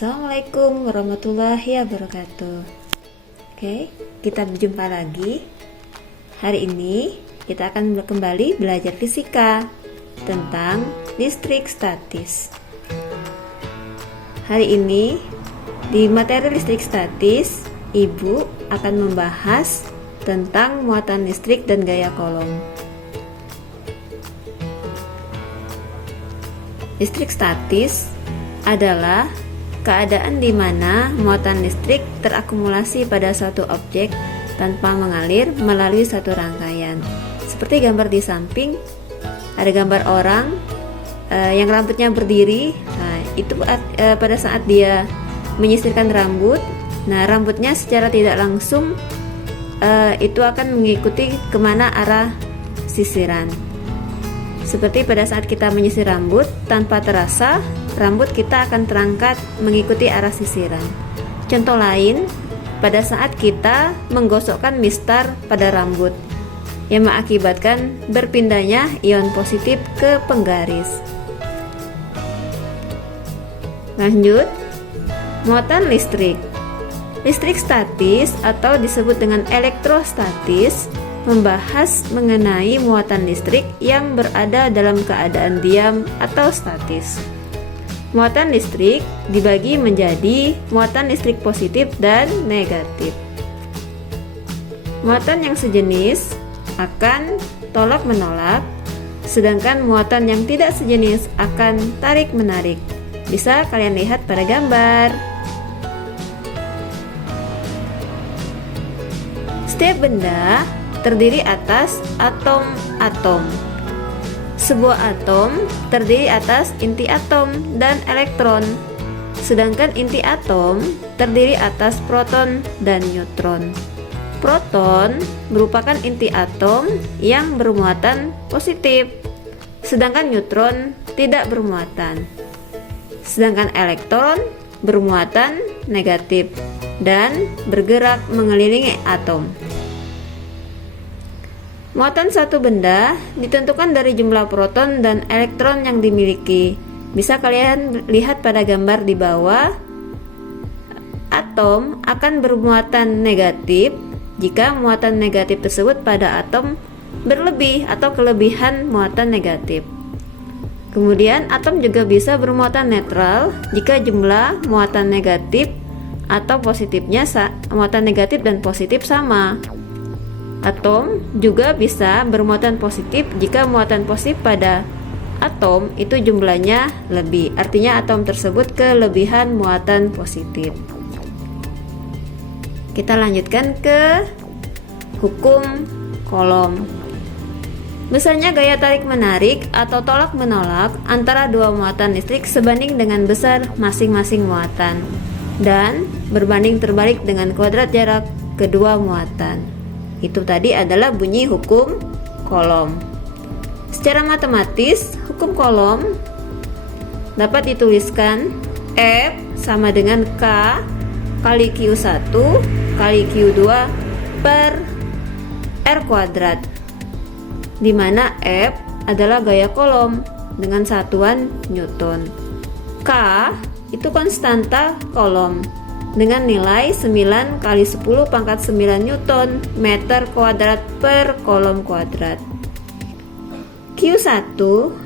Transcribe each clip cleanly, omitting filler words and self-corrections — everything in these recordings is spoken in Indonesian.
Assalamualaikum warahmatullahi wabarakatuh. Oke, kita berjumpa lagi. Hari ini kita akan kembali belajar fisika tentang listrik statis. Hari ini di materi listrik statis, Ibu akan membahas tentang muatan listrik dan gaya kolom. Listrik statis adalah keadaan di mana muatan listrik terakumulasi pada suatu objek tanpa mengalir melalui satu rangkaian. Seperti gambar di samping, ada gambar orang yang rambutnya berdiri. Nah, itu pada saat dia menyisirkan rambut, nah rambutnya secara tidak langsung itu akan mengikuti kemana arah sisiran. Seperti pada saat kita menyisir rambut, tanpa terasa rambut kita akan terangkat mengikuti arah sisiran. Contoh lain, pada saat kita menggosokkan mistar pada rambut yang mengakibatkan berpindahnya ion positif ke penggaris. Lanjut, muatan listrik. Listrik statis atau disebut dengan elektrostatis membahas mengenai muatan listrik yang berada dalam keadaan diam atau statis. Muatan listrik dibagi menjadi muatan listrik positif dan negatif. Muatan yang sejenis akan tolak-menolak, sedangkan muatan yang tidak sejenis akan tarik-menarik. Bisa kalian lihat pada gambar. Setiap benda terdiri atas atom-atom. Sebuah atom terdiri atas inti atom dan elektron, sedangkan inti atom terdiri atas proton dan neutron. Proton merupakan inti atom yang bermuatan positif, sedangkan neutron tidak bermuatan. Sedangkan elektron bermuatan negatif dan bergerak mengelilingi atom. Muatan satu benda ditentukan dari jumlah proton dan elektron yang dimiliki. Bisa kalian lihat pada gambar di bawah. Atom akan bermuatan negatif jika muatan negatif tersebut pada atom berlebih atau kelebihan muatan negatif. Kemudian atom juga bisa bermuatan netral jika jumlah muatan negatif atau positifnya muatan negatif dan positif sama. Atom juga bisa bermuatan positif jika muatan positif pada atom itu jumlahnya lebih. Artinya atom tersebut kelebihan muatan positif. Kita lanjutkan ke hukum kolom. Besarnya gaya tarik-menarik atau tolak-menolak antara dua muatan listrik sebanding dengan besar masing-masing muatan dan berbanding terbalik dengan kuadrat jarak kedua muatan. Itu tadi adalah bunyi hukum kolom. Secara matematis, hukum kolom dapat dituliskan F sama dengan K kali Q1 kali Q2 per R kuadrat, di mana F adalah gaya kolom dengan satuan Newton. K itu konstanta kolom dengan nilai 9 kali 10 pangkat 9 Newton meter kuadrat per kolom kuadrat. Q1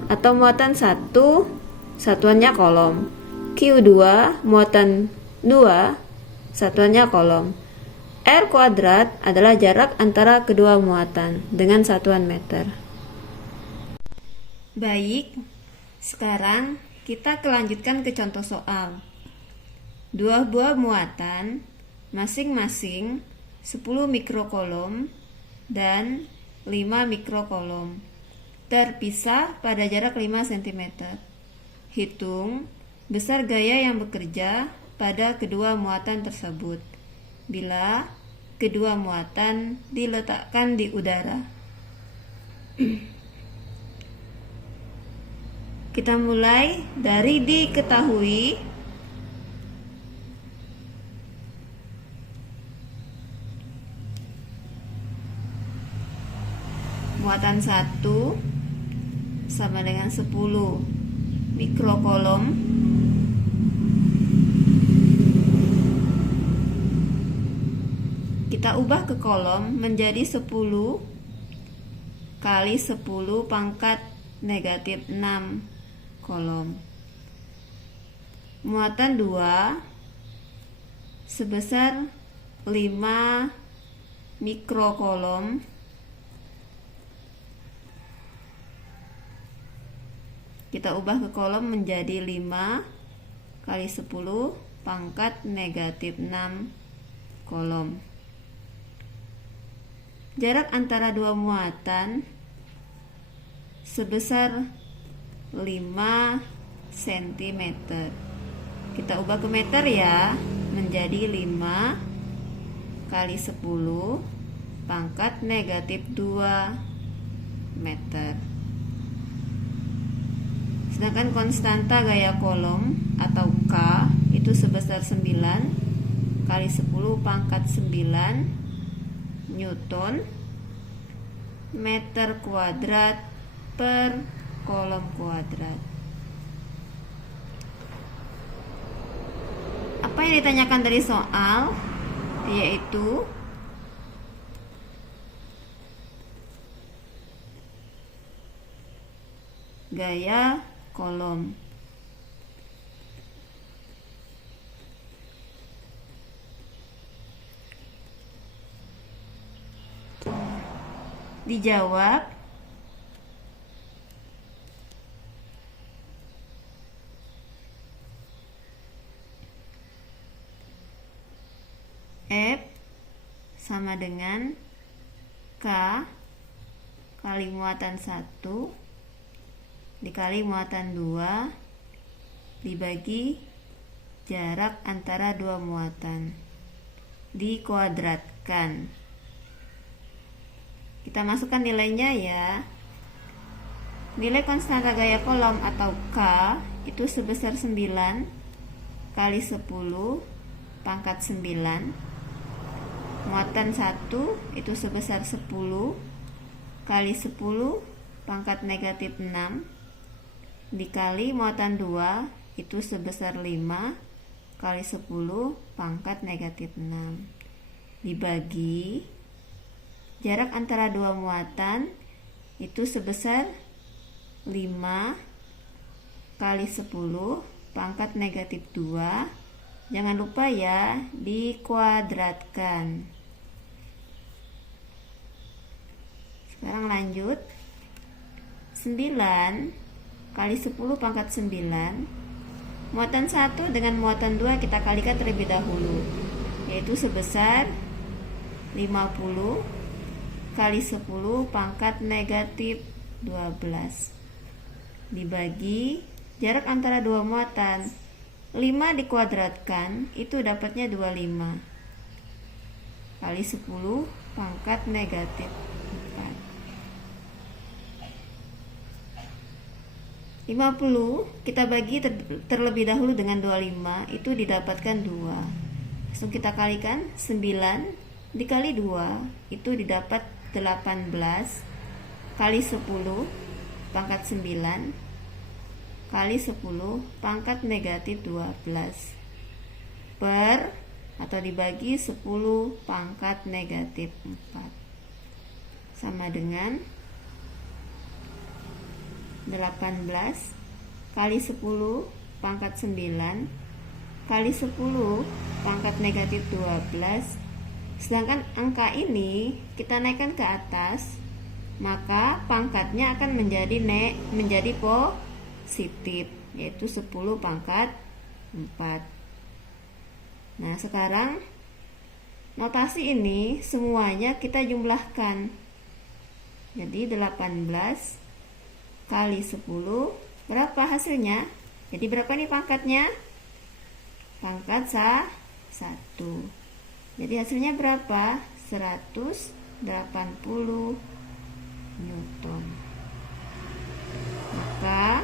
atau muatan 1 satuannya kolom. Q2 muatan 2 satuannya kolom. R kuadrat adalah jarak antara kedua muatan dengan satuan meter. Baik, sekarang kita kelanjutkan ke contoh soal. Dua buah muatan masing-masing 10 mikrokolom dan 5 mikrokolom terpisah pada jarak 5 cm. Hitung besar gaya yang bekerja pada kedua muatan tersebut bila kedua muatan diletakkan di udara. Kita mulai dari diketahui muatan 1 sama dengan 10 mikrokolom Kita ubah ke kolom menjadi 10 kali 10 pangkat negatif 6 kolom. Muatan 2 sebesar 5 mikrokolom kita ubah ke kolom menjadi 5 kali 10 pangkat negatif 6 kolom. Jarak antara dua muatan sebesar 5 cm. Kita ubah ke meter ya, menjadi 5 kali 10 pangkat negatif 2 meter. Sedangkan konstanta gaya kolom atau K itu sebesar 9 kali 10 pangkat 9 Newton meter kuadrat per kolom kuadrat. Apa yang ditanyakan dari soal yaitu gaya kolom. Dijawab F sama dengan K kali muatan 1 dikali muatan 2 dibagi jarak antara dua muatan dikuadratkan. Kita masukkan nilainya ya. Nilai konstanta gaya kolom atau K itu sebesar 9 kali 10 pangkat 9. Muatan 1 itu sebesar 10 kali 10 pangkat negatif 6 dikali muatan 2 itu sebesar 5 kali 10 pangkat negatif 6 dibagi jarak antara dua muatan itu sebesar 5 kali 10 pangkat negatif 2. Jangan lupa ya, dikuadratkan. Sekarang lanjut. 9 kali 10 pangkat 9. Muatan 1 dengan muatan 2 kita kalikan terlebih dahulu, yaitu sebesar 50 kali 10 pangkat negatif 12 dibagi jarak antara dua muatan 5 dikuadratkan itu dapatnya 25 kali 10 pangkat negatif 4. 50 kita bagi terlebih dahulu dengan 25 itu didapatkan 2. Langsung kita kalikan 9 dikali 2 itu didapat 18 kali 10 pangkat 9 kali 10 pangkat negatif 12 per atau dibagi 10 pangkat negatif 4 sama dengan 18 kali 10 pangkat 9 kali 10 pangkat negatif 12. Sedangkan angka ini kita naikkan ke atas, maka pangkatnya akan menjadi positif, yaitu 10 pangkat 4. Nah, sekarang notasi ini semuanya kita jumlahkan. Jadi 18 kali 10 berapa hasilnya? Jadi berapa nih pangkatnya? Pangkat 1. Jadi hasilnya berapa? 180 Newton. Maka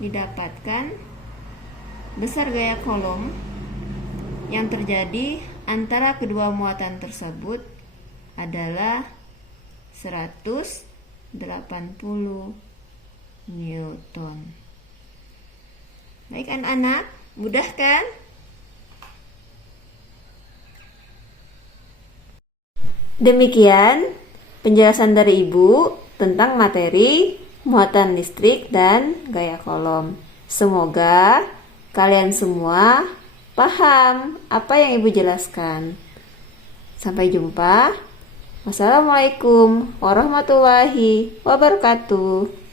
didapatkan besar gaya kolom yang terjadi antara kedua muatan tersebut adalah 180 Newton. Baik anak-anak, mudah kan? Demikian penjelasan dari Ibu tentang materi muatan listrik dan gaya kolom. Semoga kalian semua paham apa yang Ibu jelaskan. Sampai jumpa. Wassalamualaikum warahmatullahi wabarakatuh.